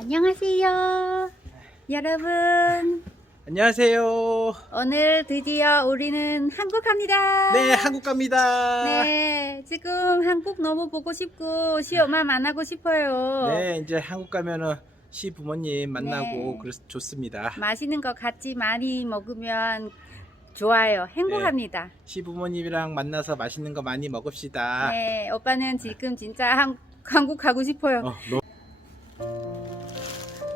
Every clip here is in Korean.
안녕하세요. 여러분, 안녕하세요. 오늘 드디어 우리는 한국 갑니다. 네, 한국 갑니다. 네, 지금 한국 너무 보고 싶고 시엄마 만나고 싶어요. 네, 이제 한국 가면은 시 부모님 만나고 네. 그래서 좋습니다. 맛있는 거 같이 많이 먹으면 좋아요. 행복합니다. 시 부모님이랑 만나서 맛있는 거 많이 먹읍시다. 네, 오빠는 지금 진짜 한, 한국 가고 싶어요. 어, 노-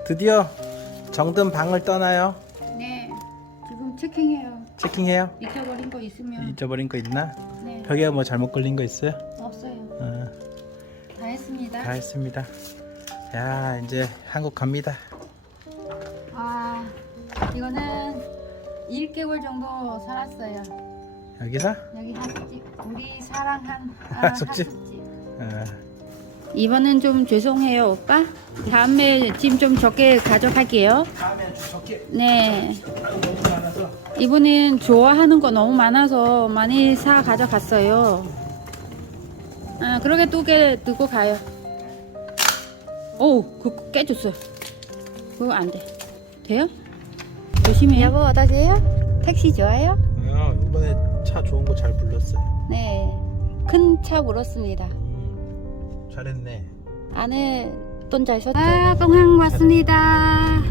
드디어 정든 방을 떠나요. 네, 지금 체킹해요. 체킹해요. 잊어버린 거 있으면 잊어버린 거 있나? 네, 벽에 뭐 잘못 걸린 거 있어요? 없어요. 어, 다 했습니다. 다 했습니다. 야, 이제 한국 갑니다. 아, 이거는 1개월 정도 살았어요. 여기서? 여기 한집 우리 사랑한 아, 한숙집? 한숙집. 어, 이번엔 좀 죄송해요 오빠. 다음에 짐 좀 적게 가져갈게요. 다음에 적게 네. 이번엔 좋아하는 거 너무 많아서 많이 사 가져갔어요. 아 그렇게 두개 두고 가요. 오 그거 깨졌어요 그거 안돼. 돼요? 조심해요. 여보 어떠세요? 택시 좋아요? 아, 이번에 차 좋은 거 잘 불렀어요. 네큰 차 물었습니다. 음, 잘했네. 안에 돈 잘 썼죠? 아 공항 왔습니다 다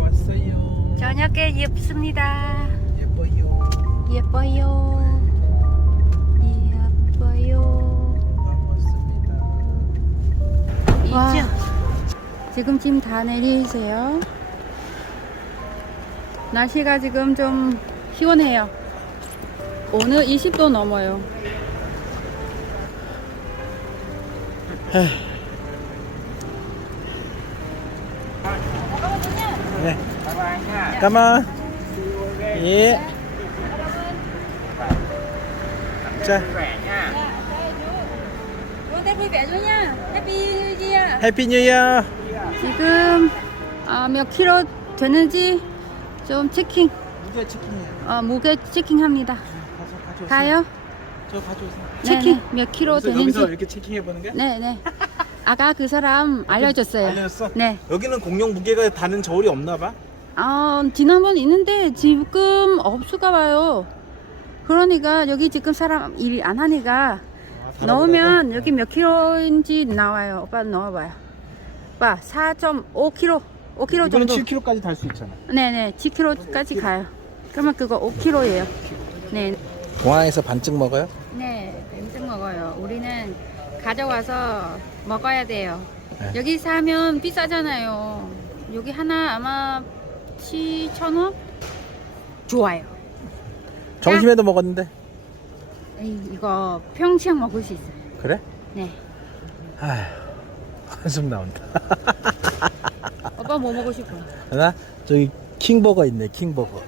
왔어요. 저녁에 예쁘습니다 예뻐요. 예뻐요 예뻐요 다 왔습니다. 와 지금 짐 다 내리세요 날씨가 지금 좀 시원해요 오늘 20도 넘어요 네. 가만. 예. 자, 해피 뉴 이어. 지금 아, 몇 킬로 되는지 좀 체킹 무게 체킹해요. 어, 무게 체킹합니다 가져오세요. 저 가져오세요. 체킹 몇 킬로 여기서, 되는지. 여기서 이렇게 체킹해 보는 거야? 네네. 아까 그 사람 알려줬어요. 알려줬어? 네. 여기는 공룡 무게가 다는 저울이 없나 봐. 아, 지난번 있는데 지금 없을까 봐요. 그러니까 여기 지금 사람 일 안 하니까 아, 넣으면 여기 몇 킬로인지 나와요. 오빠 넣어봐요. 오빠 4.5 킬로 5 킬로 이거는 정도. 7kg까지 달 수 있잖아. 네네. 10킬로까지 가요. 그러면 그거 5 킬로예요. 네. 공항에서 반쯤 먹어요? 네, 뱀좀 먹어요. 우리는 가져와서 먹어야 돼요. 네. 여기 사면 비싸잖아요. 여기 하나 아마 7,000원? 좋아요. 점심에도 먹었는데. 에이, 이거 평생 먹을 수 있어요. 그래? 네. 아휴, 한숨 나온다. 오빠 뭐 먹고 싶어? 나 저기 킹버거 있네. 킹버거?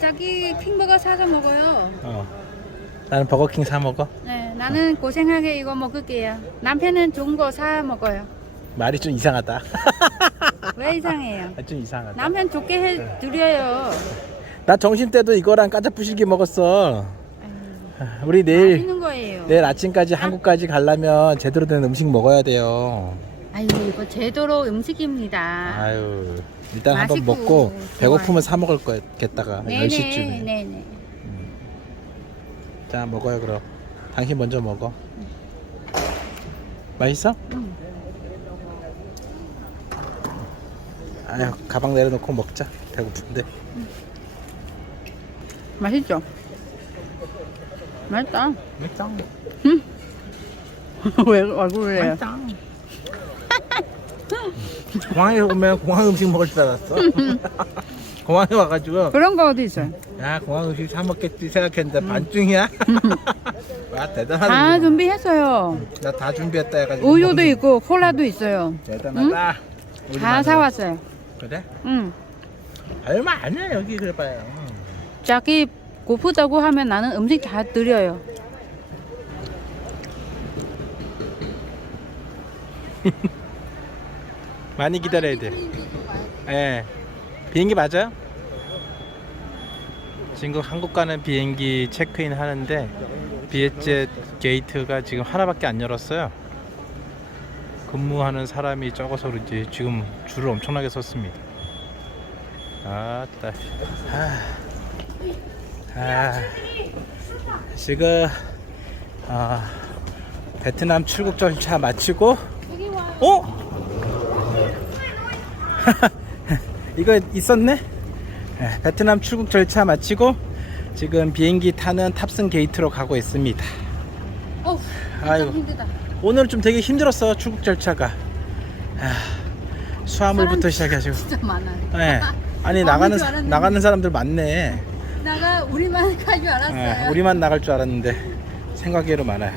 어. 자기 킹버거 사서 먹어요. 어. 나는 버거킹 사 먹어. 네, 나는 고생하게 이거 먹을게요. 남편은 좋은 거 사 먹어요. 말이 좀 이상하다. 왜 이상해요? 아, 좀 이상하다. 남편 좋게 해 드려요. 나 점심 때도 이거랑 까자부실기 먹었어. 아유, 우리 내일 맛있는 거예요. 내일 아침까지 한국까지 가려면 제대로 된 음식 먹어야 돼요. 아유 이거 제대로 음식입니다. 아유, 일단 한번 맛있고 먹고 좋아요. 배고프면 사 먹을 거겠다가 10시쯤에. 네네. 자, 먹어요 그럼. 당신 먼저 먹어. 맛있어? 음. 아유, 가방 내려놓고 먹자. 배고픈데. 맛있죠? 맛있다. 맛있다. 왜 얼굴을 해요? 맛있다. 공항에 오면 공항 음식 먹을 줄 알았어. 공항에 와가지고 그런 거 어디 있어요? 야 공항 음식 사 먹겠지 생각했는데 반중이야. 와다 대단하다. 준비했어요. 나 다 준비했다 해가지고. 우유도 있고 콜라도 있어요. 대단하다. 우리 다 마누라. 사왔어요. 그래? 응. 얼마 아니야 여기 그래봐요. 자기 고프다고 하면 나는 음식 다 드려요. 많이 기다려야 돼. 예. 비행기 맞아요? 지금 한국 가는 비행기 체크인 하는데 비엣젯 게이트가 지금 하나밖에 안 열었어요. 근무하는 사람이 적어서 그런지 지금 줄을 엄청나게 섰습니다. 아따. 아. 아. 지금 아, 베트남 출국 절차 마치고 어? 이거 있었네? 네, 베트남 출국 절차 마치고 지금 비행기 타는 탑승 게이트로 가고 있습니다. 어, 아이고. 힘들다. 오늘 좀 되게 힘들었어 출국 절차가. 아, 수화물부터 시작해가지고. 진짜 많아요. 네. 아니 어, 나가는 알았는데. 나가는 사람들 많네. 나가 우리만 갈 줄 알았어요. 네, 우리만 나갈 줄 알았는데 생각외로 많아요.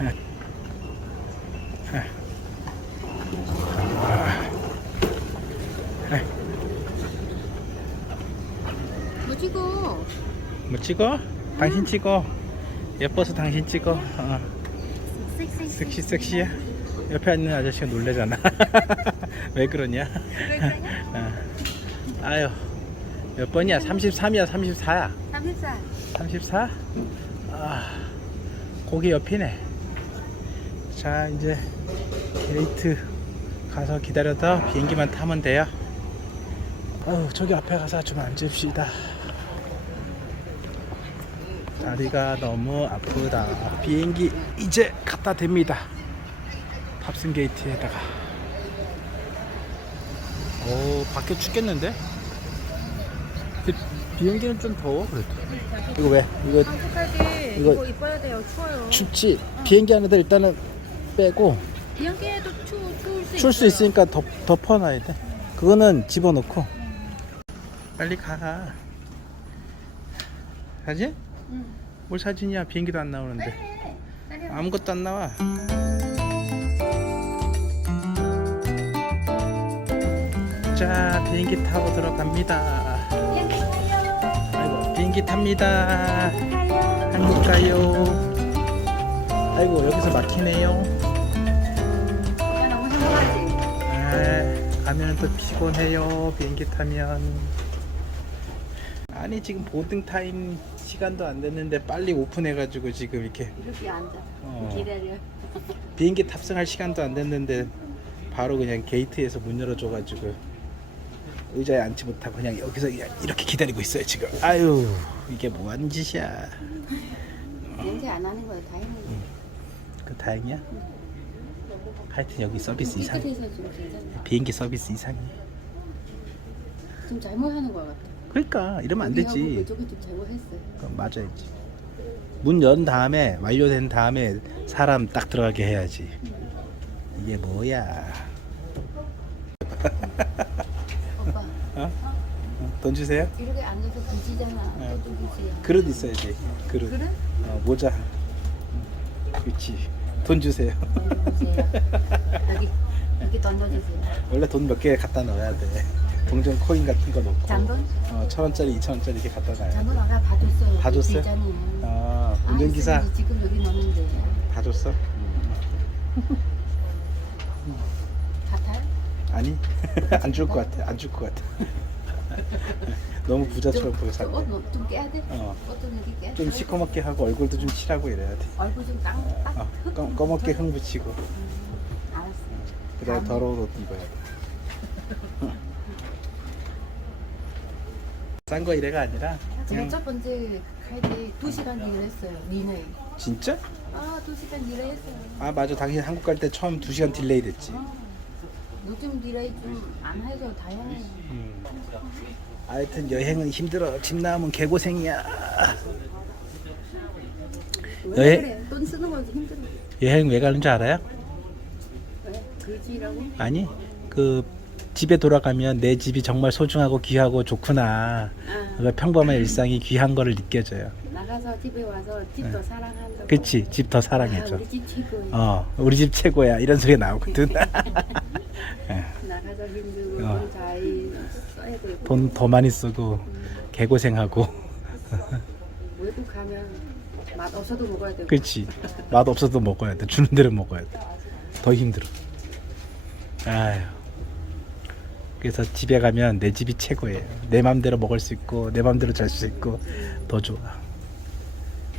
네. 네. 네. 뭐지고? 뭐 찍어? 당신 찍어. 예뻐서 당신 찍어. 어. 섹시 섹시야. 옆에 있는 아저씨가 놀래잖아. 왜 그러냐? 어. 아유 몇 번이야? 33이야, 34야. 34. 34? 아, 거기 옆이네. 자, 이제 게이트 가서 기다려다 비행기만 타면 돼요. 어우, 저기 앞에 가서 좀 앉읍시다. 다리가 너무 아프다. 비행기 이제 갖다 댑니다. 탑승 게이트에다가. 오, 밖에 춥겠는데? 비행기는 좀 더워 그래도. 이거 왜? 이거 한국까지 이거- 이거 입어야 돼요. 추워요. 춥지? 비행기 안에다 일단은 빼고 비행기에도 추 추울 수 추울 수. 있으니까 덮, 덮어놔야 돼. 그거는 집어넣고 빨리 가. 사진? 응. 뭘 사진이야? 비행기도 안 나오는데 빨리 와. 아무것도 안 나와. 자 비행기 타고 들어갑니다. 비행기 타요. 아이고 비행기 탑니다. 한국 가요. 아이고 여기서 막히네요. 너무 행복하지? 아, 가면 또 피곤해요. 비행기 타면. 아니 지금 보딩 타임 시간도 안 됐는데 빨리 오픈해가지고 지금 이렇게 이렇게 앉아. 어. 기다려. 비행기 탑승할 시간도 안 됐는데 바로 그냥 게이트에서 문 열어줘가지고 의자에 앉지 못하고 그냥 여기서 이렇게 기다리고 있어요 지금. 아유 이게 뭐 하는 짓이야. 냄새 안 나는 거야. 다행이야. 그 다행이야. 하여튼 여기 서비스 이상. 깨끗해서 좀 괜찮아. 비행기 서비스 이상해. 좀 잘못하는 거 같아. 그러니까 이러면 안 되지. 그쪽이 좀. 그럼 맞아야지. 문 연 다음에 완료된 다음에 사람 딱 들어가게 해야지. 이게 뭐야? 오빠 어? 어, 돈 주세요? 이렇게 앉아서. 네. 또 뒤지야. 그릇 있어야지. 그릇. 그래? 어, 모자. 그렇지. 돈 주세요. 보세요. 여기 여기 던져주세요. 원래 돈 몇 개 갖다 넣어야 돼. 동전 코인 같은 거 넣고. 잔돈? 어, 천 원짜리, 이천 원짜리 이렇게 갖다 돼. 잔돈 아까 봐줬어요. 봐줬어요? 있잖아요. 아, 운전기사 아, 지금 여기 넣는데 다 줬어? 같아요? 아니, 안 줄 것 같아. 안 줄 것 같아. 너무 부자처럼 보여 살 때. 옷좀 깨야 돼. 어. 옷좀 여기 깨. 좀 시커멓게 하고 얼굴도 좀 칠하고 이래야 돼. 얼굴 좀 딱. 딱. 어, 검, 검게 흙 묻히고 알았어. 그다음 더러운 옷 입어야 돼. 싼 거 이래가 아니라 제가 첫 번째 갈때두 시간 일을 했어요. 니네. 진짜? 아, 두 시간 일을 했어요. 아 맞아 당신 한국 갈 때 처음 2시간 딜레이 됐지. 어. 요즘 딜레이 좀 안 해서 다행이에요. 음. 하여튼 여행은 힘들어. 집 나오면 개고생이야. 왜 여행- 그래? 돈 쓰는 건 힘들어. 여행 왜 가는 줄 알아요? 왜? 그지라고? 아니 그 집에 돌아가면 내 집이 정말 소중하고 귀하고 좋구나. 아, 그 평범한 일상이 귀한 거를 느껴져요. 나가서 집에 와서 집도 사랑한다고. 네. 그치 집더 아, 사랑해줘. 우리 집 최고예요. 어 우리 집 최고야 이런 소리 나오거든. 예. 나가서 힘들고 어. 돈잘 써야 되고 돈 더 많이 쓰고 개고생하고 외국 가면 맛 없어도 먹어야 되고 그렇지 맛 없어도 먹어야 돼 주는 대로 먹어야 돼 더 힘들어 아유 그래서 집에 가면 내 집이 최고예요 내 맘대로 먹을 수 있고 내 맘대로 잘 수 있고 더 좋아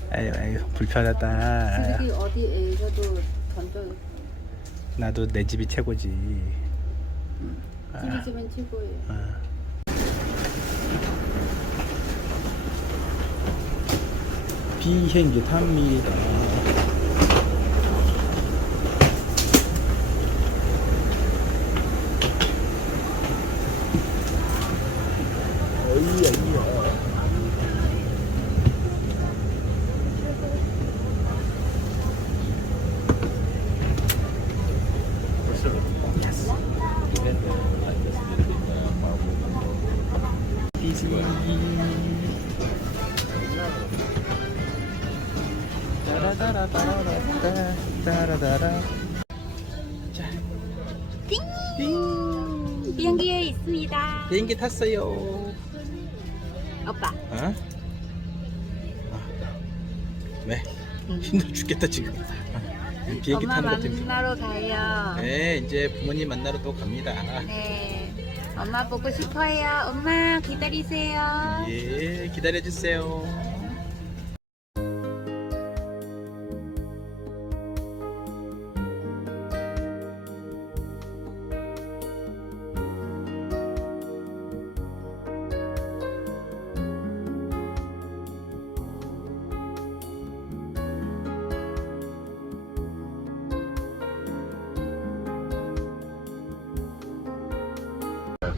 아유 아유 불편하다 쓰레기 어디에서도 던져 나도 내 집이 최고지. 집이 집은 최고예요. 아. 비행기 탑니다. 비행기 탔어요. 오빠. 어? 아. 왜? 힘들어 죽겠다 지금. 어, 비행기 엄마 타는 힘들어. 만나러 가요. 네, 이제 부모님 만나러 또 갑니다. 네. 엄마 보고 싶어요. 엄마 기다리세요. 예, 기다려 주세요.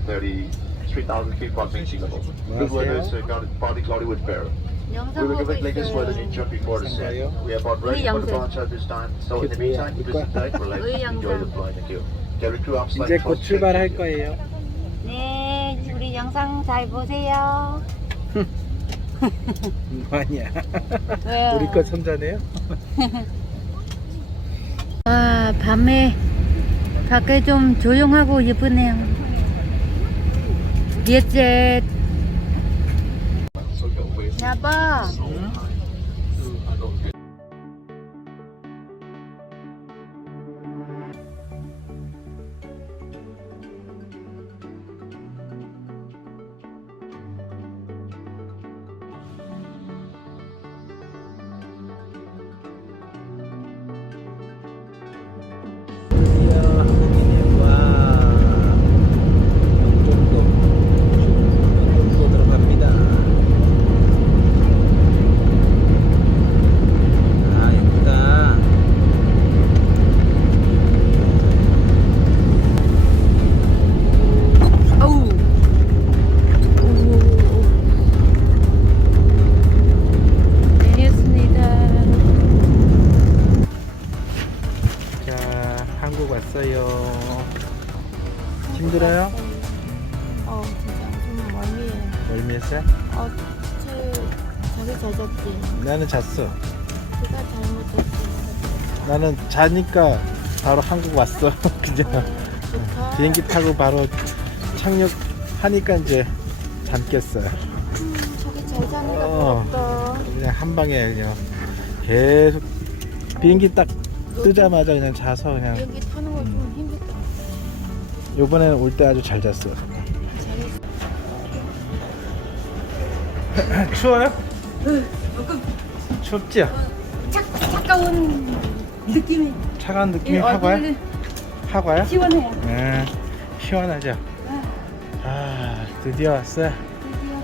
Uh, 33,000 feet crossing Singapore. Good weather is uh, cloudy with fair. We will give it latest weather in. June before the set. We are about ready for the launch at this time. So in the meantime, visit tight, relax, enjoy the flight. Thank you. Carry crew up 이제 곧 출발할 거예요. 네, 우리 영상 잘 보세요. 뭐하냐? 왜요? 우리 거 손자네요. 와, 밤에 밖에 좀 조용하고 예쁘네요. 예제. 여보. 나는 잤어. 제가 잘못했지. 나는 자니까 바로 한국 왔어. 그냥 좋다. 비행기 타고 바로 착륙하니까 이제 잠 깼어요. 음, 저기 잘 자니까 어. 부럽다. 그냥 한 방에 그냥 계속 비행기 딱 뜨자마자 그냥 자서 그냥 비행기 타는 거 좀 힘들다. 요번에는 올 때 아주 잘 잤어. 잘했어. 추워요? 조금 춥죠? 차, 차가운 느낌이. 차가운 느낌이? 얼굴이 확 와요? 시원해요. 네, 시원하죠? 아, 아, 드디어 왔어요. 드디어.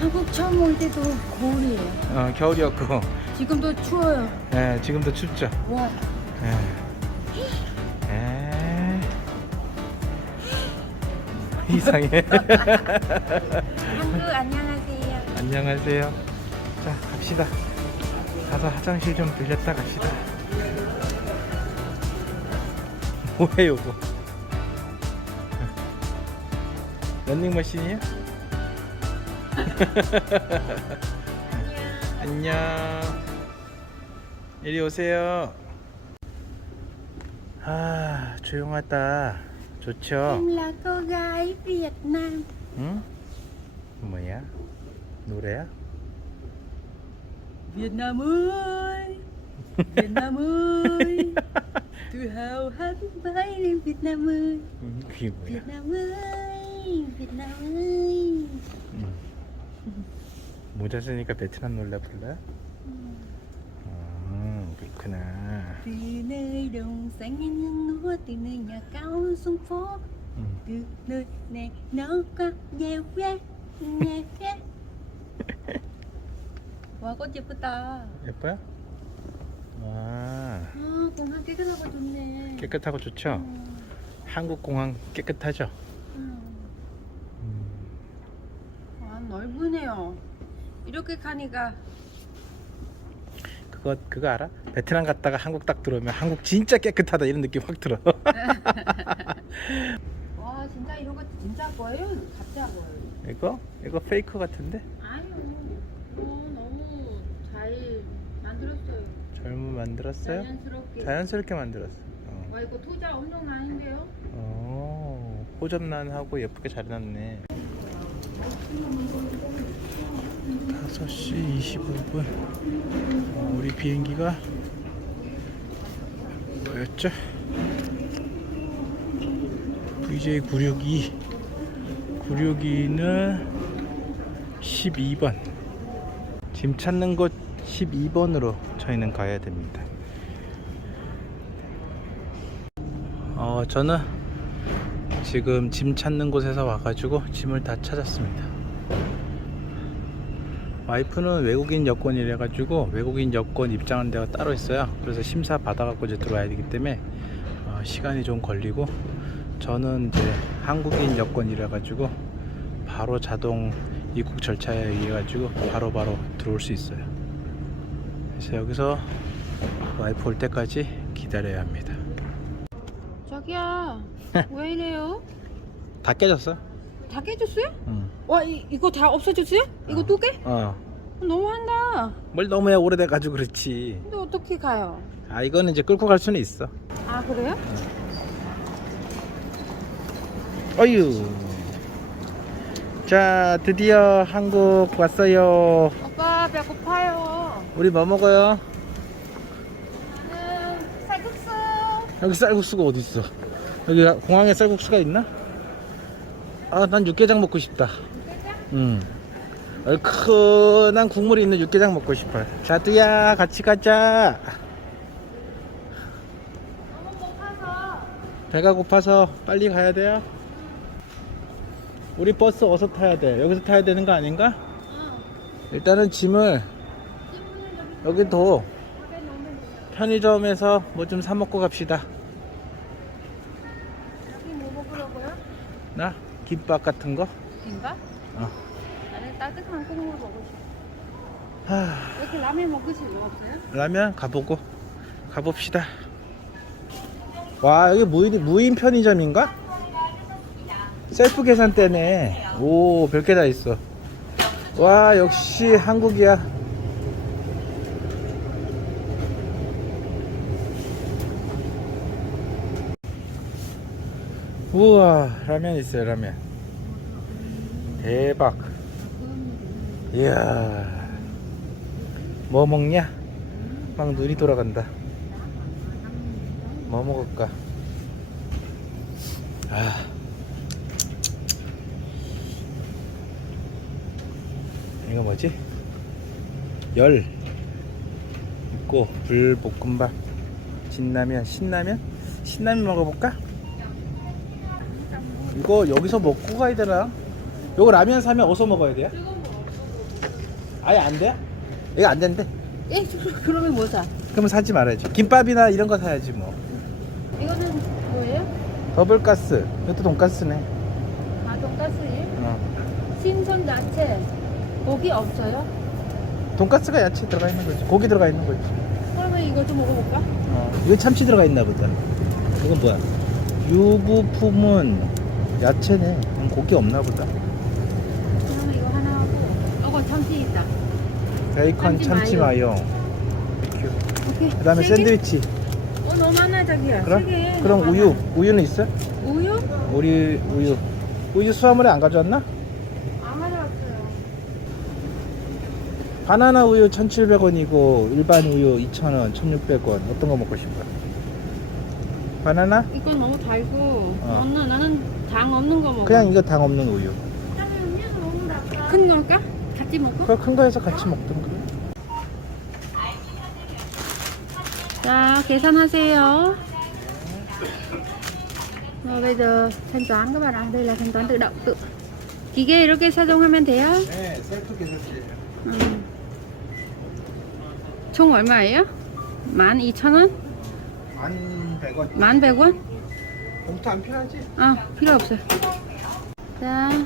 한국 처음 올 때도 겨울이에요. 어, 겨울이었고, 지금도 추워요. 네, 지금도 춥죠? 와, 네. 에... 이상해. 한국 안녕하세요. 안녕하세요. 자, 갑시다. 가서 화장실 좀 들렸다 갑시다. 뭐야, 요거? 런닝머신이에요? 안녕. 이리 오세요. 아, 조용하다. 좋죠? Em là cô gái Việt Nam. 응? 뭐야? 노래야? Việt Nam ơi, Việt Nam ơi, tự hào hát mãi lên Việt Nam ơi, 음, 그게 뭐야? Việt Nam ơi, Việt Nam ơi. 모자 쓰니까 베트남 놀라 불러요? 음, 그렇구나. từ nơi đồng xanh nghe những lúa từ nơi nhà cao xuống phố 응. từ nơi này nó có nhiều ghé nghe ghé 와꽃 예쁘다 예뻐요? 와 아 공항 깨끗하고 좋네 깨끗하고 좋죠? 한국 공항 깨끗하죠? 음. 음. 아 넓으네요 이렇게 가니까 그거 그거 알아? 베트남 갔다가 한국 딱 들어오면 한국 진짜 깨끗하다 이런 느낌 확 들어. 와 진짜 이런 거 진짜 거예요? 가짜 거예요? 이거 이거 페이크 같은데? 아유 어, 너무 잘 젊은 만들었어요? 자연스럽게 자연스럽게 만들었어. 어. 와 이거 투자 엄청 많은데요? 어, 호접란하고 예쁘게 잘 해놨네. 5시 25분. 어, 우리 비행기가 뭐였죠? VJ 962. 962는 12번. 짐 찾는 곳 12번으로 저희는 가야 됩니다. 어, 저는 지금 짐 찾는 곳에서 와가지고 짐을 다 찾았습니다. 와이프는 외국인 여권이래 가지고 외국인 여권 입장하는 데가 따로 있어요. 그래서 심사 받아갖고 이제 들어와야 되기 때문에 어, 시간이 좀 걸리고 저는 이제 한국인 여권이래 가지고 바로 자동 입국 절차에 의해 가지고 바로바로 들어올 수 있어요. 그래서 여기서 와이프 올 때까지 기다려야 합니다. 자기야 왜 이래요? 다 깨졌어? 다 깨졌어요? 응. 와 이, 이거 다 없어졌어요? 이거 또 깨? 어. 너무한다 뭘 너무 오래돼가지고 그렇지. 근데 어떻게 가요? 아 이거는 이제 끌고 갈 수는 있어. 아 그래요? 어유. 자 드디어 한국 왔어요. 오빠 배고파요 우리 뭐 먹어요? 나는 쌀국수 여기 쌀국수가 어디 있어? 여기 공항에 쌀국수가 있나? 아 난 육개장 먹고 싶다. 응. 얼큰한 국물이 있는 육개장 먹고 싶어. 자두야 같이 가자. 너무 고파서 배가 고파서 빨리 가야 돼요. 우리 버스 어디서 타야 돼? 여기서 타야 되는 거 아닌가? 응 일단은 짐을 여기 여기 도 밥에 넣으면 돼요 편의점에서 뭐 좀 사 먹고 갑시다. 여기 뭐 먹으려고요? 나 김밥 같은 거. 김밥? 어. 나는 따뜻한 국물 먹고 싶어 하, 이렇게 라면 먹으실 거 없어요? 라면 가보고 가봅시다. 와 여기 무인 무인 편의점인가? 셀프 계산대네. 오 별게 다 있어. 와 역시 한국이야. 우와 라면 있어요 라면. 대박. 이야. 뭐 먹냐? 막 눈이 돌아간다. 뭐 먹을까? 아. 이거 뭐지? 열 있고 불볶음밥 진라면 신라면 신라면 먹어볼까? 이거 여기서 먹고 가야 되나? 이거 라면 사면 어디서 먹어야 돼요? 아예 안 돼요? 이거 안 된대. 예, 그러면 뭐 사? 그러면 사지 말아야지. 김밥이나 이런 거 사야지 뭐. 이거는 뭐예요? 더블 가스. 이것도 돈가스네. 아, 돈가스예요? 어. 신선 야채. 고기 없어요? 돈가스가 야채 들어가 있는 거지. 고기 들어가 있는 거지. 그러면 이거 좀 먹어볼까? 어. 이거 참치 들어가 있나 보다. 이건 뭐야? 유부품은 야채네. 그럼 고기 없나 보다. 그러면 이거 하나 하고. 이거 참치 있다. 베이컨 참치 참치 마요. 마요. 오케이. 그 다음에 세 개? 샌드위치. 어, 너무 많아, 자기야. 그럼? 세 개. 그럼 너무 우유. 많아. 우유는 있어? 우유? 우리 우유. 우유 수화물에 안 가져왔나? 안 가져왔어요. 바나나 우유 1,700원이고 일반 우유 2,000원, 1,600원. 어떤 거 먹고 싶어? 바나나? 이건 너무 달고. 어. 나는, 나는 당 없는 거 먹어. 그냥 이거 당 없는 우유. 큰 걸까? 같이 먹어? 그거 큰 거에서 같이 먹던가. 자, 계산하세요. Rồi bây giờ thanh toán các bạn ạ. Đây là thanh toán tự động tự. 기계 이렇게 사용하면 돼요? 네, 셀프 계산기예요. 음. 총 얼마예요? 12,000원? 만 100원. 11,100원? 봉투 안 필요하지? 아, 필요 없어요. 자,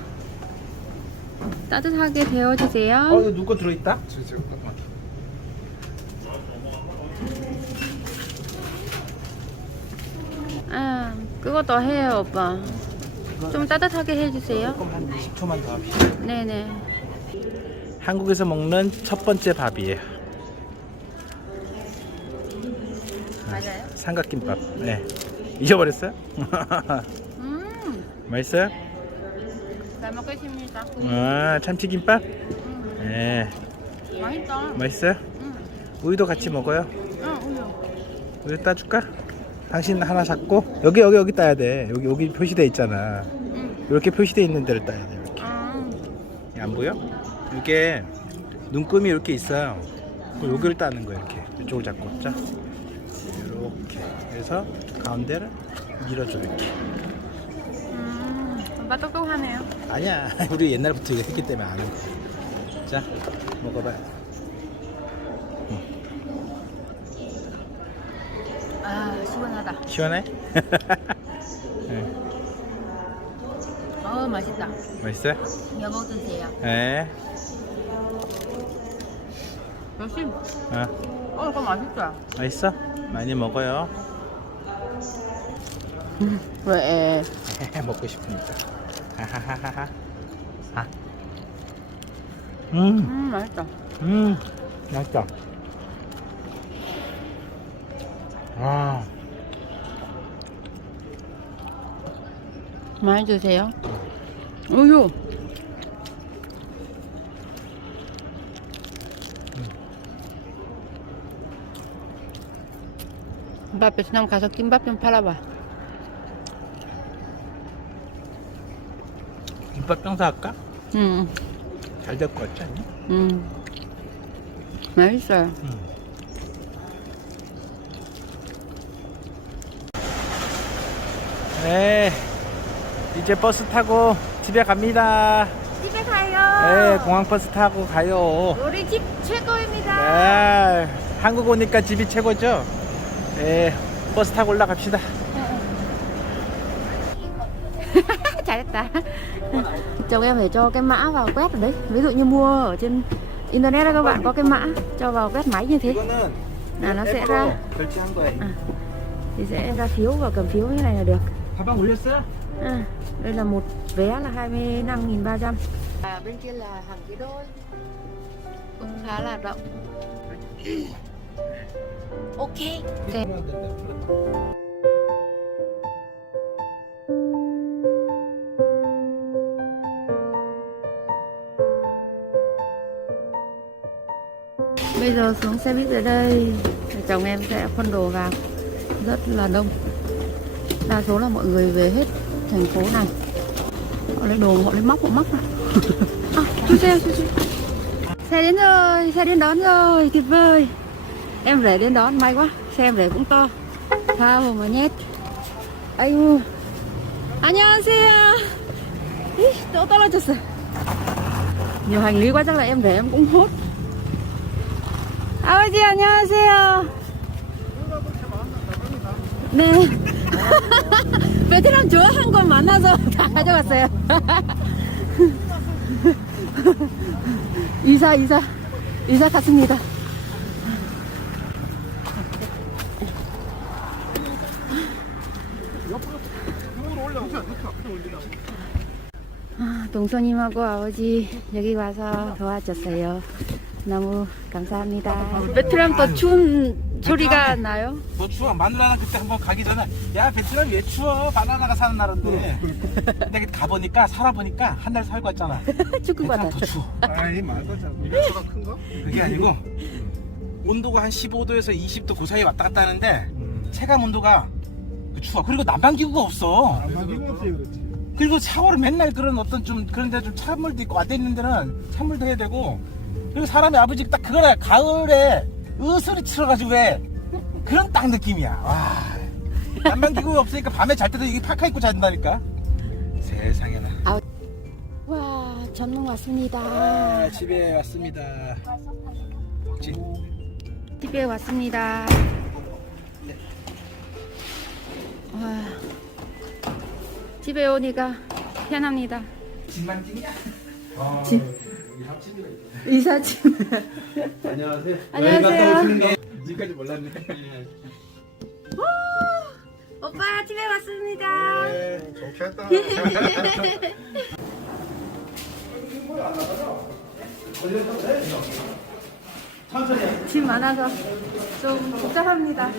따뜻하게 어, 데워주세요. 이거 누구 들어있다? 저, 저, 잠깐만. 아, 그것도 해요, 오빠. 좀 따뜻하게 해주세요. 조금 한 20초만 더 합시다. 네네. 한국에서 먹는 첫 번째 밥이에요. 맞아요? 삼각김밥. 네. 잊어버렸어요? 음, 맛있어요? 잘 먹겠습니다. 아, 참치김밥? 음, 네. 맛있다. 맛있어요? 음, 우유도 같이 먹어요. 어, 우유. 우유 따줄까? 당신 하나 잡고 여기 여기 여기 따야 돼. 여기 여기 표시돼 있잖아. 음, 이렇게 표시돼 있는 데를 따야 돼. 이렇게. 아, 안 보여? 이게 눈금이 이렇게 있어요. 그럼 여기를 따는 거야 이렇게. 이쪽을 잡고 자. 이렇게. 그래서 가운데를 밀어줘 이렇게. 음, 오빠 똑똑하네요. 아니야. 우리 옛날부터 이거 했기 때문에 아는 거야. 자, 먹어봐. 아, 시원하다. 시원해? 네. 어, 맛있다. 맛있어요? 여보 드세요. 네. 역시, 어, 어, 이거 맛있다. 맛있어? 많이 먹어요. 왜? 먹고 싶으니까. 하하하하. 아. 음, 음, 맛있다. 음, 맛있다. 아, 많이 드세요. 우유. 오빠 베트남 가서 김밥 좀 팔아봐. 김밥 병사 할까? 응, 잘 될 것 같지 않니? 응. 맛있어요. 음. 네, 이제 버스 타고 집에 갑니다. 집에 가요. 네, 공항 버스 타고 가요. 우리 집 최고입니다. 네, 한국 오니까 집이 최고죠. 네, 버스 타고 올라갑시다. 잘했다. chồng em phải cho cái mã vào quét rồi đấy. Ví dụ như mua ở trên internet đó các bạn có cái mã cho vào quét máy như thế. Là nó sẽ ra. À, thì sẽ ra phiếu và cầm phiếu như này là được. À, đây là một vé là 25.300 à, bên kia là hàng ghế đôi. Cũng khá là rộng. Ok, okay. Bây giờ xuống xe buýt ở đây Chồng em sẽ phân đồ vào Rất là đông Đa số là mọi người về hết thành phố này Họ lấy đồ họ lấy móc họ móc này à, chui xe chui xe Xe đến rồi, xe đến đón rồi, tuyệt vời Em rể đến đón, may quá Xe em rể cũng to Tha hồ mà nhét 아이고 안녕하세요 이, 또 떨어졌어 nhiều hành lý quá chắc là em rể em cũng hốt 아버지 안녕하세요. 네. 베트남 좋아하는 건 많아서 다 가져갔어요. 이사 이사 이사 갔습니다. 아, 동서님하고 아버지 여기 와서 도와줬어요. 너무 감사합니다. 베트남 또 추운 소리가 나요? 너 추워. 마누라랑 그때 한번 가기 전에 야 베트남 왜 추워? 바나나가 사는 나라인데. 근데 가보니까 살아보니까 한 달 살고 왔잖아. 축구 받아. 베트남 더 추워. 아이 맞아. 우리보다 큰 거? 그게 아니고 온도가 한 15도에서 20도 그 사이 왔다 갔다 하는데 체감 온도가 그 추워. 그리고 난방기구가 없어. 아마 미국한테 그렇지. 그리고 샤워를 맨날 그런 어떤 좀 그런데 좀 찬물도 있고 와대 있는 데는 찬물도 해야 되고 그리고 사람이 아버지 딱 그거래 가을에 으스리 치러가지고 왜 그런 딱 느낌이야. 와. 난방 기구 없으니까 밤에 잘 때도 여기 파카 입고 잔다니까. 세상에나. 와, 전농 왔습니다. 아, 집에 왔습니다. 지, 집에 왔습니다. 와, 집에 오니까 편합니다. 집만 찍냐? 아, 집. 합친이가 있네. 이사짐. 안녕하세요. 안녕하세요. 지금까지 몰랐네. 오빠 집에 왔습니다. 네. 좋겠다. 짐 많아서 좀 복잡합니다.